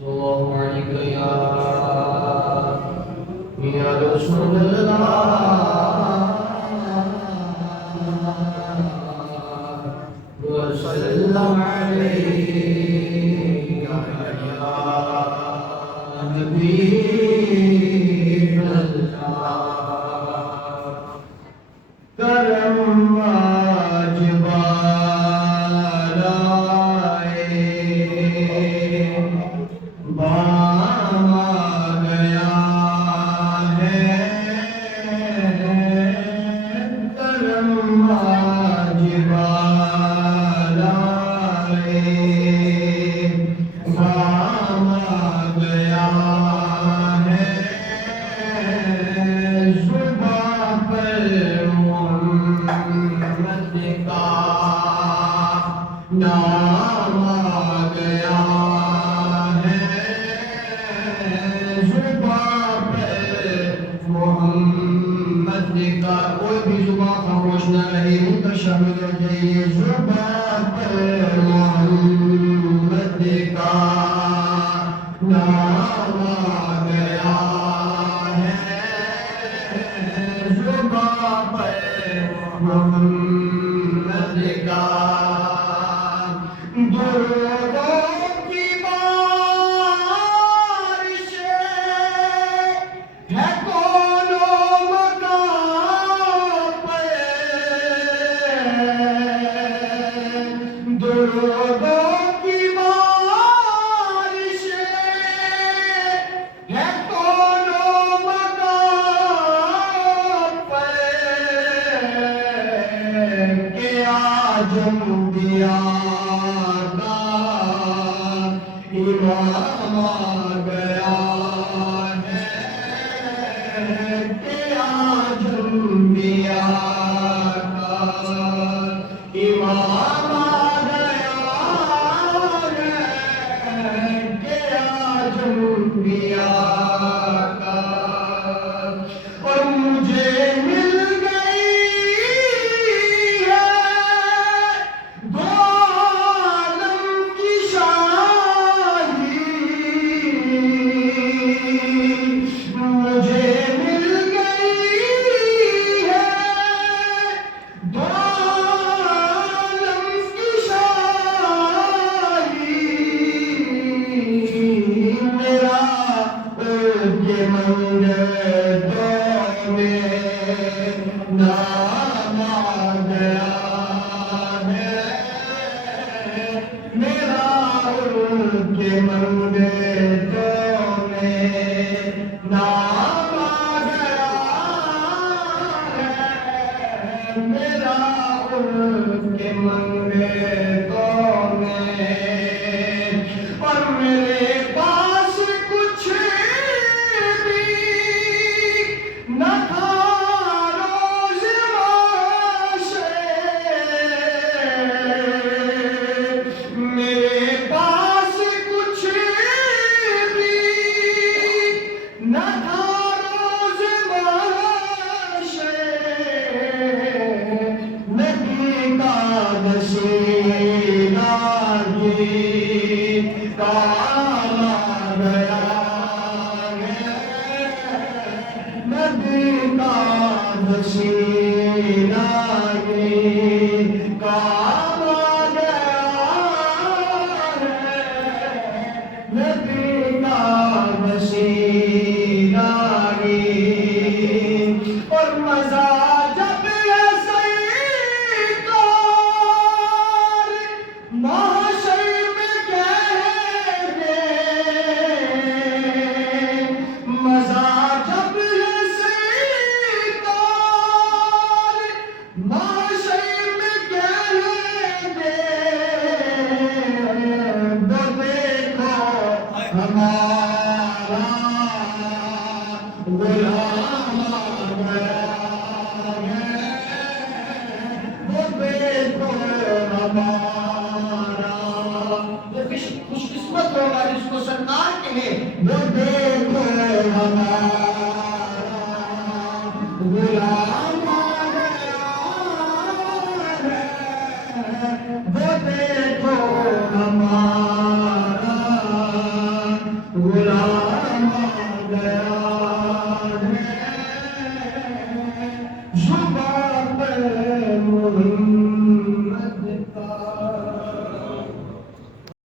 الله عليك يا رسول الله وسلم عليك يا حبيب الله کرم واجب آئے بام آ گیا ہے کرم واجب آئے بام آ گیا ہے زباں پر محمد کا نام آ گیا ہے زباں پر محمد کا کوئی بھی زباں خاموش نہ رہی منتشر ہو جائیے زباں پر محمد کا نام آ گیا ہے زباں پر محمد کا درودوں کی بارش ہے کونوں مکان پہ درودوں کی بارش ہے کونوں مکان پہ کہ آج انبیاء کا امام آ گیا ہے کہ آج انبیاء کا امام آ گیا ہے کہ آج انبیاء کا اور مجھے مل گئی ہے دو عالم کی شاہی مجھے مل گئی ہے دو عالم کی شاہی میرا یہ منگتوں میں نام آ گیا ہے میرا ان کے منگتوں میں نام آ گیا ہے میرا ان کے منگتوں میں اور میرے پاس کچھ بھی نہ تھا روز معاشرے میرے پاس کچھ بھی نہ تھا روز معاشرے نبی کا نصیحہ کام آ گیا ہے نبی کا نصیحہ کام آ گیا ہے نبی کا نصیحہ اور مزہ جب سرکار محشر میں کہیں گے مزہ جب سرکار محشر میں کہیں گے تو دیکھو ہمارا غلام آ گیا ہے وہ دیکھو ہمارا وہ خوش قسمت ہوگا جس کو سرکار کہے وہ دیکھو ہمارا غلام آ گیا ہے وہ دیکھو ہمارا زبا